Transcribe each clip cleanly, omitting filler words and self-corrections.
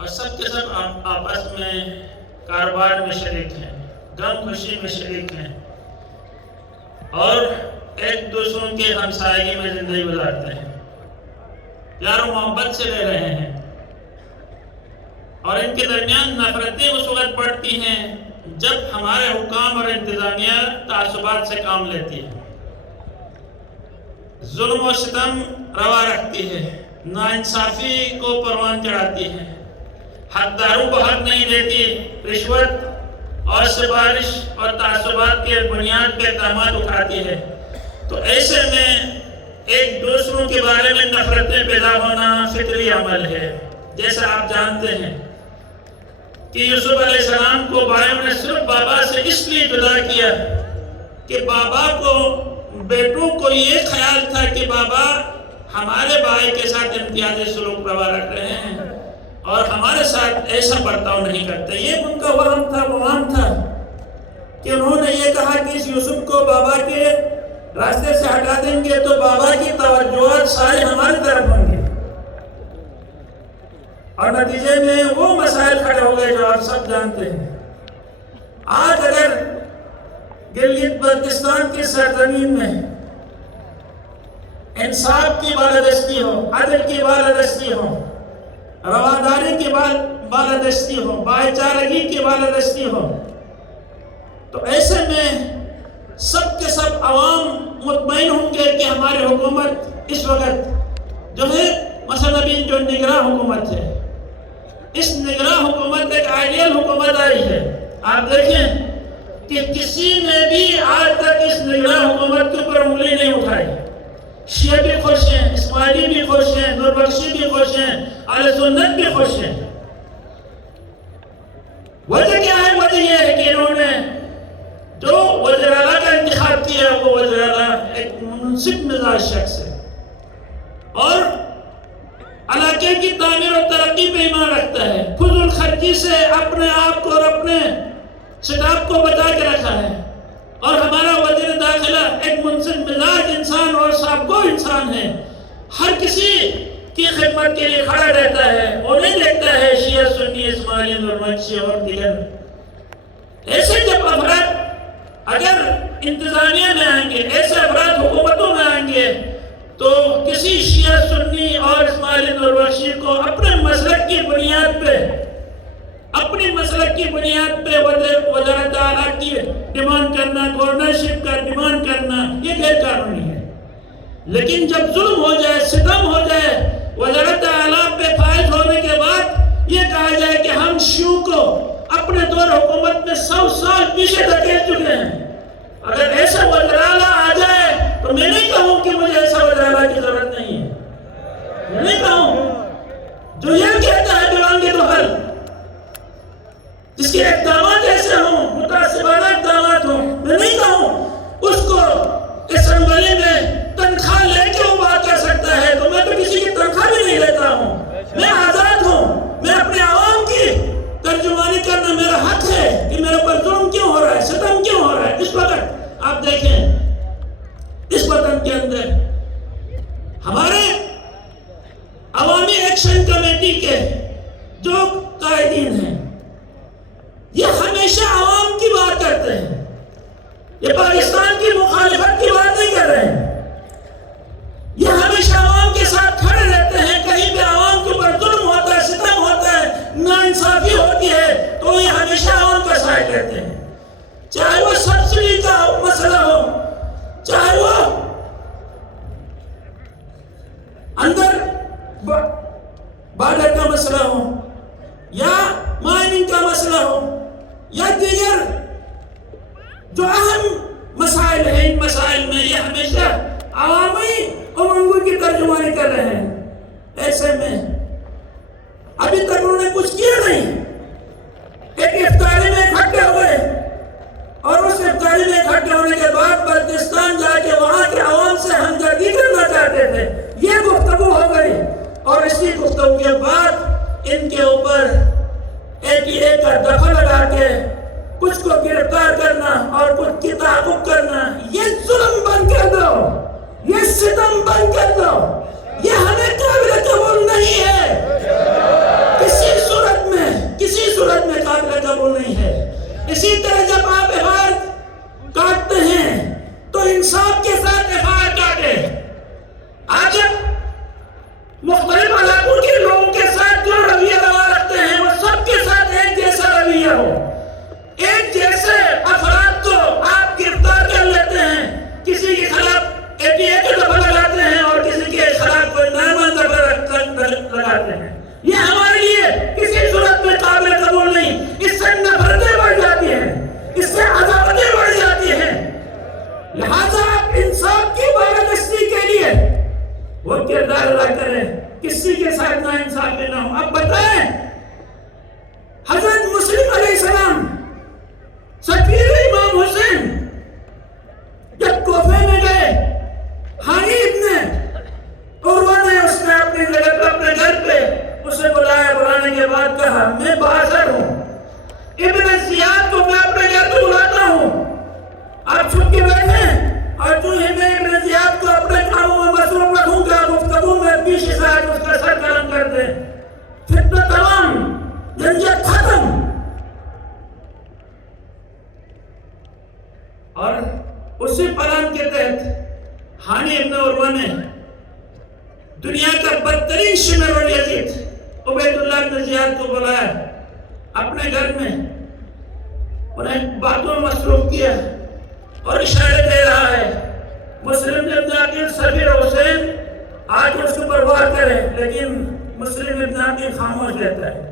اور سب کے سب آپس میں کاروبار میں شریک ہیں، غم خوشی میں شریک ہیں، اور ایک دوسروں کے ہمسائیگی میں زندگی گزارتے ہیں، پیار و محبت سے رہ رہے ہیں، اور ان کے درمیان نفرتیں اس وقت بڑھتی ہیں جب ہمارے حکام اور انتظامیہ تعصبات سے کام لیتی ہے، ظلم و ستم روا رکھتی ہے، ناانصافی کو پروان چڑھاتی ہے، حقداروں کو حق نہیں دیتی، رشوت اور سفارش اور تعصبات کے بنیاد پہ اقدامات اٹھاتی ہے، تو ایسے میں ایک دوسروں کے بارے میں نفرتیں پیدا ہونا فطری عمل ہے۔ جیسا آپ جانتے ہیں کہ یوسف علیہ السلام کو بھائیوں نے صرف بابا سے اس لیے جدا کیا کہ بابا کو بیٹوں کو یہ خیال تھا کہ بابا ہمارے بھائی کے ساتھ امتیازی سلوک روا رکھ رہے ہیں اور ہمارے ساتھ ایسا برتاؤ نہیں کرتے۔ یہ ان کا وہم تھا، گمان تھا کہ انہوں نے یہ کہا کہ اس یوسف کو بابا کے راستے سے ہٹا دیں گے تو بابا کی توجہات سارے ہماری طرف ہوں گے، اور نتیجے میں وہ مسائل کھڑے ہو گئے جو آپ سب جانتے ہیں۔ آج اگر گلگت بلتستان کی سرزمین میں انصاف کی بالادستی ہو، عدل کی بالادستی ہو، رواداری کی بالادستی ہو، بھائی چارگی کی بالادستی ہو، تو ایسے میں سب کے سب عوام مطمئن ہوں گے کہ ہماری حکومت اس وقت جو ہے مثلا ابھی جو نگراں حکومت ہے، اس نگراں حکومت ایک آئیڈیل حکومت آئی ہے۔ آپ دیکھیں کہ کسی نے بھی آج تک اس نگراں حکومت کے اوپر انگلی نہیں اٹھائی۔ شیعہ بھی خوش ہیں، اسماعیلی بھی خوش ہیں، نوربخشی بھی خوش ہیں، اہل سنت بھی خوش ہیں۔ وجہ کیا ہے؟ وجہ یہ ہے کہ انہوں نے جو وزیر اعلیٰ کا انتخاب کیا وہ وزیر اعلیٰ ایک منصف مزاج شخص ہے اور علاقے کی تعمیر و ترقی پہ ایمان رکھتا ہے، فضول خرچی سے اپنے آپ کو اور اپنے سٹاف کو بچا کے رکھا ہے، اور ہمارا وزیر داخلہ ایک منصف مزاج انسان اور صاحب انسان ہے، ہر کسی کی خدمت کے لیے کھڑا رہتا ہے، وہ نہیں دیکھتا ہے شیعہ سنی اسماعیلی نوربخشی اور دیگر۔ ایسے جب افراد اگر انتظامیہ میں آئیں گے، ایسے افراد حکومتوں میں آئیں گے، تو کسی شیعہ سنی اور اسماعیلی نوربخشی کو اپنے مسلک کی بنیاد پہ وزارت اعلیٰ کی ڈیمانڈ کرنا، گورنرشپ کا ڈیمانڈ کرنا، یہ غیر قانونی ہے۔ لیکن جب ظلم ہو جائے، ستم ہو جائے، وزارت اعلیٰ پہ فائز ہونے کے بعد یہ کہا جائے کہ ہم شیعوں کو اپنے دور حکومت میں 100 سال پیچھے دھکیل چکے ہیں، اگر ایسا وزیر اعلیٰ آ جائے تو میں نہیں کہوں کہ مجھے ایسا وزیر اعلیٰ کی ضرورت نہیں ہے، میں نہیں کہوں جو یہ کہتا ہے دیوانگی تو حل، جس کے اقدامات ایسے ہوں، متعصبانہ اقدامات ہوں، میں نہیں کہوں اس کو اسمبلی میں تنخواہ لے کے وہ بات کر سکتا ہے، تو میں تو کسی کی تنخواہ بھی نہیں لیتا ہوں، میں آزاد ہوں، میں اپنے عوام کی ترجمانی کرنا میرا حق ہے کہ میرے پر ظلم کیوں ہو رہا ہے، ستم کیوں ہو رہا ہے۔ اس وقت آپ دیکھیں اس وطن کے اندر ہمارے عوامی ایکشن کمیٹی کے جو قائدین ہیں یہ ہمیشہ عوام کی بات کرتے ہیں، یہ پاکستان کی مخالفت کی بات نہیں کر رہے ہیں، یہ ہمیشہ عوام کے ساتھ کھڑے رہتے ہیں، کہیں پہ عوام کے اوپر ظلم ہوتا ہے، ستم ہوتا ہے، ناانصافی ہوتی ہے تو یہ ہمیشہ عوام کا ساتھ کرتے ہیں، چاہے وہ سبسڈی کا مسئلہ ہو، چاہے وہ اندر بارڈر کا مسئلہ ہو، یا مائننگ کا مسئلہ ہو، یا دیگر جو اہم مسائل ہیں، ان مسائل میں یہ ہمیشہ عوامی امنگوں کی ترجمانی کر رہے ہیں۔ ایسے میں ابھی تک انہوں نے کچھ کیا نہیں، ایک افطاری میں اکٹھے ہوئے اور اس افطاری میں اکٹھے ہونے کے بعد بلتستان جا کے وہاں کے عوام سے ہمدردی کرنا چاہتے تھے، یہ گفتگو ہو گئی، اور اسی گفتگو کے بعد ان کے اوپر ایک کا دفع لگا کے کچھ کو گرفتار کرنا اور کچھ کی تعاقب کرنا، یہ ظلم بند کر دو، یہ ستم بند کر دو، یہ ہمیں قابل قبول نہیں ہے۔ کسی صورت لہذا آپ انصاف کی بالادستی کے لیے وہ کردار ادا کریں، کسی کے ساتھ نا انصافی نہ ہو۔ اب بتائیں، حضرت مسلم علیہ السلام سفیر امام حسین جب کوفے میں گئے، ہانی ابن عروہ نے اس نے اپنی جگہ پہ اپنے گھر پہ اسے بلایا، بلانے کے بعد کہا میں بازر ہوں، ابن زیاد کو میں اپنے گھر پہ بلاتا ہوں، آپ چھپ کے بیٹھیں اور جو ہی میں ابن زیاد کو اپنے کاموں میں مصروف رکھوں گا، گفتگو میں پیچھے سے آج اس کا سر گرم کر دیں، فتنہ تمام، جنجت ختم۔ اور اسی پلان کے تحت ہانی ابن عروہ نے دنیا کا بدترین شمر اور یزید عبید اللہ بن زیاد کو بلایا اپنے گھر میں، انہیں باتوں میں مصروف کیا اور اشارے دے رہا ہے مسلم ابن عقیل سفیر حسین آج اس کے اوپر وار کرے، لیکن مسلم ابن عقیل خاموش رہتا ہے۔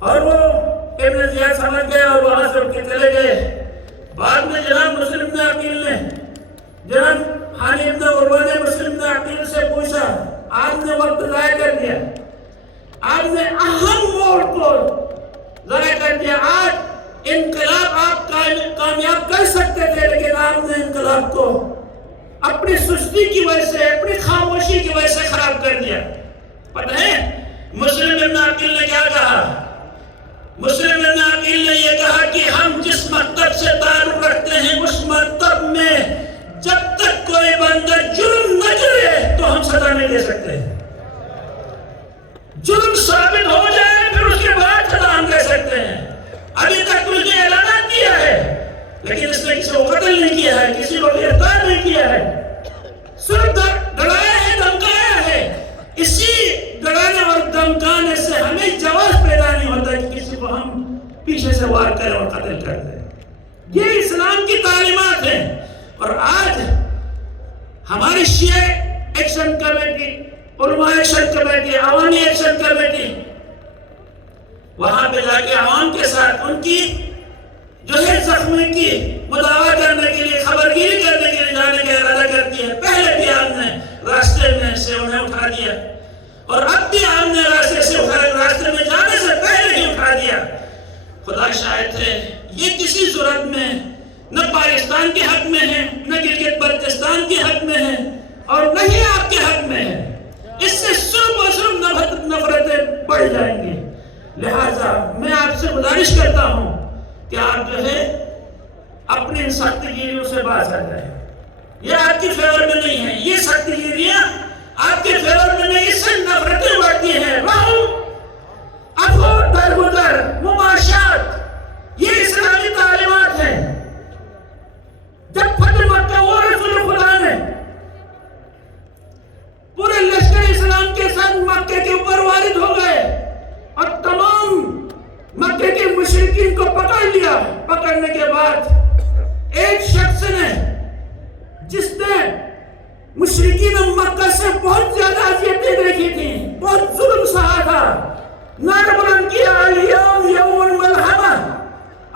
اور وہ ابن زیاد سمجھ گئے اور وہاں سے اٹھ کے چلے گئے۔ بعد میں جناب مسلم ابن عقیل نے، جناب ہانی ابن عروہ نے مسلم ابن عقیل سے پوچھا، آپ نے وقت ضائع کر دیا، آپ نے اہم موڑ کو ضائع کر دیا، آج انقلاب آپ کامیاب کر سکتے تھے، لیکن آپ نے انقلاب کو اپنی سستی کی وجہ سے، اپنی خاموشی کی وجہ سے خراب کر دیا۔ پتہ ہے مسلم ابن عقیل نے کیا کہا؟ مسلم ابن عقیل نے یہ کہا کہ ہم جس مکتب سے تعلق رکھتے ہیں اس مکتب میں جب تک کوئی بندہ جرم نہ کرے تو ہم سزا نہیں دے سکتے، جرم ثابت ہو جائے پھر اس کے بعد سزا ہم دے سکتے ہیں۔ ابھی تک اس نے اعلان کیا ہے لیکن اس نے کسی کو قتل نہیں کیا ہے، کسی کو گرفتار نہیں کیا ہے، صرف ڈرایا ہے، دھمکایا ہے۔ اسی ڈرانے اور دھمکانے سے ہمیں جواز پیدا نہیں ہوتا کہ کسی کو ہم پیچھے سے وار کریں اور قتل کر دیں۔ یہ اسلام کی تعلیمات ہیں۔ اور آج ہماری شیعہ ایکشن کمیٹی، علماء ایکشن کمیٹی، عوامی ایکشن کمیٹی وہاں پہ جا کے عوام کے ساتھ ان کی جو ہے زخمی کی مداوا کرنے کے لیے، خبرگیری کرنے کے لیے جانے کا ارادہ کرتی ہے۔ پہلے بھی آپ نے راستے میں سے انہیں اٹھا دیا اور اب بھی آپ نے راستے میں جانے سے پہلے ہی اٹھا دیا۔ خدا شاہد ہے یہ کسی صورت میں نہ پاکستان کے حق میں ہے، نہ گلگت بلتستان کے حق میں ہے، اور نہ ہی آپ کے حق میں ہے۔ اس سے صرف اور صرف نفرتیں بڑھ جائیں گی۔ لہٰذا میں آپ سے گزارش کرتا ہوں کہ آپ جو ہے اپنی ان سخت گیریوں سے باز آ جائیں۔ یہ آپ کی فیور میں نہیں ہے، یہ سخت گیریاں آپ کے فیور میں نہیں، اس سے نفرتیں بڑھتی ہیں۔ افو درگزر مماشات یہ اسلامی تعلیمات ہیں۔ جب فتح مکہ ہوا رسول خدا نے پورے لشکر اسلام کے ساتھ مکہ کے اوپر وارد ہو گئے اور تمام مکہ کے مشرکین کو پکڑ لیا۔ پکڑنے کے بعد ایک شخص نے، جس نے مشرکین مکہ سے بہت زیادہ اذیتیں دیکھی تھیں، بہت ظلم سہا تھا، نعرہ بلند کیا الیوم یوم الملحمہ،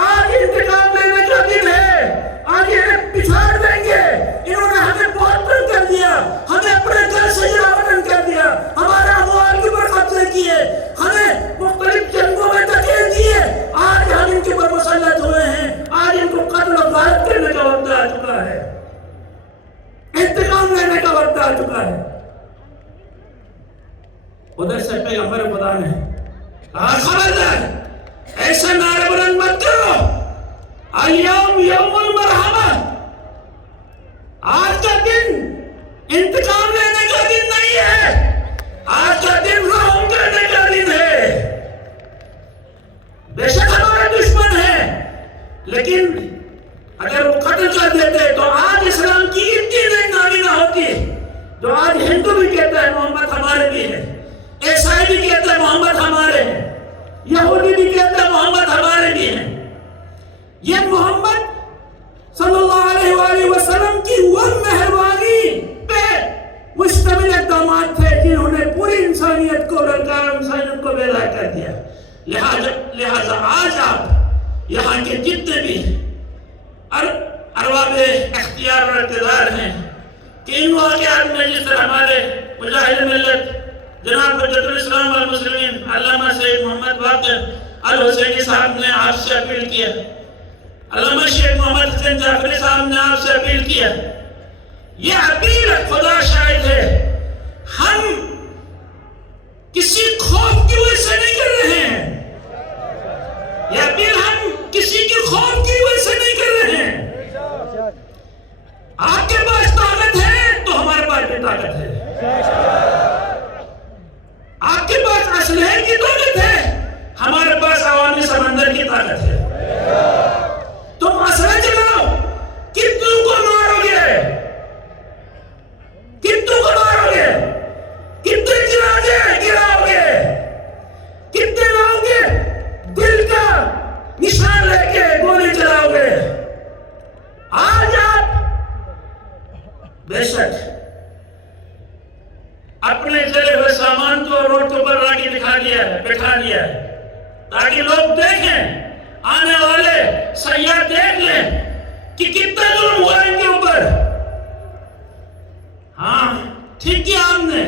آج انتقام لینے کا دن ہے، آج انہیں پچھاڑ دیں گے، انہوں نے ہمیں بہت تنگ کر دیا، ہمیں اپنے گھر سے گراوطن کر دیا، ہمارے اموال کے اوپر قبضے کیے، ہمیں مختلف جنگوں میں دھکیل دیے، آج ہم ان کے اوپر مسلط ہوئے ہیں، آج ان کو قتل و غارت کرنے کا وقت آ چکا ہے، انتقام لینے کا وقت آ چکا ہے۔ ادھر سے پیغمبر خدا نے کہا خبردار ایسا نعرہ بلند مت کرو، الیوم یوم المرحمہ، آج کا دن انتقام لینے کا دن نہیں ہے، آج کا دن رحم کرنے کا دن ہے۔ بے شک ہمارا دشمن ہے، لیکن اگر وہ قتل کر دیتے تو آج اسلام کی اتنی نہیں نامی نہ ہوتی۔ جو آج ہندو بھی کہتا ہے محمد ہمارے بھی ہے، عیسائی بھی کہتا ہے محمد ہمارے ہیں، یہودی بھی کہتا ہے محمد ہمارے بھی ہیں۔ یہ محمد صلی اللہ علیہ وآلہ وسلم کی وہ مہربانی پہ مشتمل اقدامات تھے جنہوں نے پوری انسانیت کو للکار، انسانیت کو بیدار کر دیا۔ لہذا آج آپ یہاں کے جتنے بھی ارباب اختیار اور اقتدار ہیں کہ ان واقعات میں جس طرح ہمارے مجاہد ملت جناب حجت الاسلام والمسلمین علامہ سید محمد باقر الحسینی صاحب نے آپ سے اپیل کیا، علامہ شیخ محمد حسین جعفری صاحب نے آپ سے اپیل کیا، یہ اپیل خدا شاہد ہے ہم کسی خوف کی وجہ سے نہیں کر رہے ہیں، یہ اپیل ہم کسی کے خوف کی وجہ سے نہیں کر رہے ہیں۔ آپ کے پاس طاقت ہے تو ہمارے پاس بھی طاقت ہے، آپ کے پاس اسلحے کی طاقت ہے، ہمارے پاس عوامی سمندر کی طاقت ہے۔ تم اسلحہ چلاؤ، کتنوں کو مارو گے، کتنوں کو مارو گے، کتنے گراؤ گے، کتنے لاؤ گے دل کا نشان لے کے گولی چلاؤ گے۔ آج آپ بے شک اپنے چلے ہوئے سامان کو روڈ کے اوپر لا کے بٹھا دیا ہے تاکہ لوگ دیکھیں، آنے والے سیاح دیکھ لیں کہ کتنا ظلم ہوا ان کے اوپر۔ ہاں ٹھیک ہے، آپ نے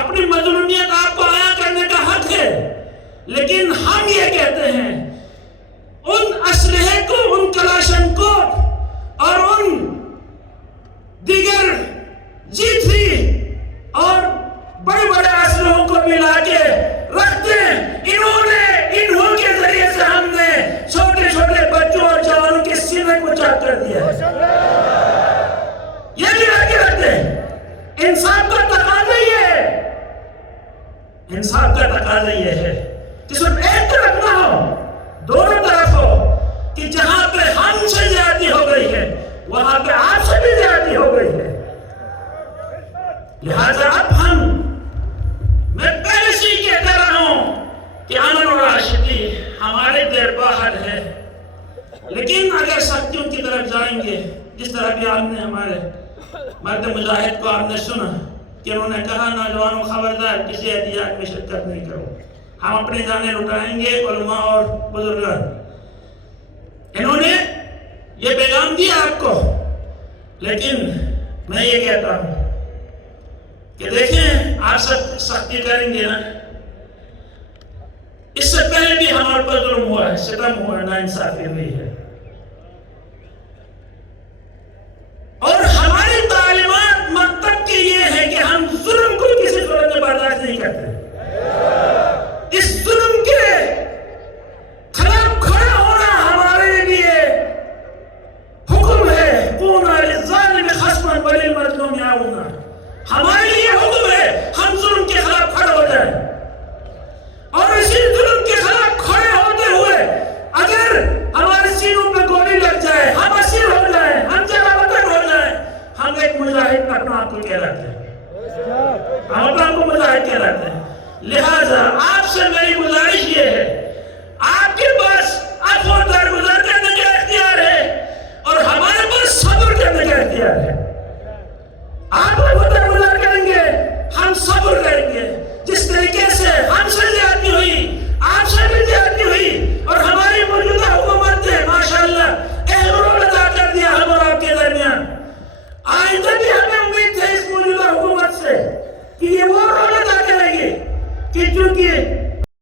اپنی مظلومیت آپ کو آیا کرنے کا حق ہے، لیکن ہم یہ کہتے ہیں ان اسلحے کو، ان کلاشن کو اور ان دیگر G3 اور بڑے بڑے اسلحوں کو ملا کے رکھ دیں۔ انہوں کے ذریعے سے ہم نے چھوٹے چھوٹے بچوں اور جوانوں کے سینے کو چاک کر دیا ہے، یہ بھی آگے رکھ دیں۔ انصاف کا تقاضا یہ ہے، انصاف کا تقاضا یہ ہے کہ صرف ایک طرف نہ ہو، دونوں طرف ہو، کہ جہاں پہ ہم سے زیادتی ہو گئی ہے وہاں پہ آپ سے بھی زیادتی ہو گئی ہے۔ لہذا اب میں پہلے سے ہی کہتا رہا ہوں کہ امن و راشدی ہمارے دیر باہر ہے، لیکن اگر سختیوں کی طرف جائیں گے، جس طرح بھی آپ نے ہمارے مرد مجاہد کو آپ نے سنا کہ انہوں نے کہا نوجوانوں خبردار کسی احتجاج میں شرکت نہیں کرو، ہم اپنی جانیں لٹائیں گے۔ علماء اور بزرگان انہوں نے یہ پیغام دیا آپ کو، لیکن میں یہ کہتا ہوں کہ دیکھیں آپ سب سختی کریں گے نا، اس سے پہلے بھی ہمارے پر ظلم ہوا ہے، ستم ہوا ہے، ناانصافی ہوئی ہے، اور ہماری تعلیمات مکتب کی یہ ہے کہ ہم ظلم کو کسی صورت میں برداشت نہیں کرتے۔ اس ظلم کے خلاف کھڑا ہونا ہمارے لیے حکم ہے، کُونَ لِلظَّالِمِ خَصْمًا وَلِلْمَظْلُومِ عَوْنًا، ہمارے لیے حکم ہے ہم ظلم کے خلاف کھڑے ہو جائیں، اور اسی ظلم کے خلاف کھڑے ہوتے ہوئے اگر ہمارے سینوں پہ گولی لگ جائے، ہم اسیر ہو جائیں، ہم جلا وطن ہو جائیں، ہم ایک مجاہد اپنا آپ کو کہلاتے ہیں، ہم اپنا آپ کو مجاہد کہلاتے ہیں۔ لہٰذا آپ سے میری گزارش یہ ہے، آپ کے پاس عفو درگزر کرنے کا اختیار ہے اور ہمارے پاس صبر کرنے کا اختیار ہے۔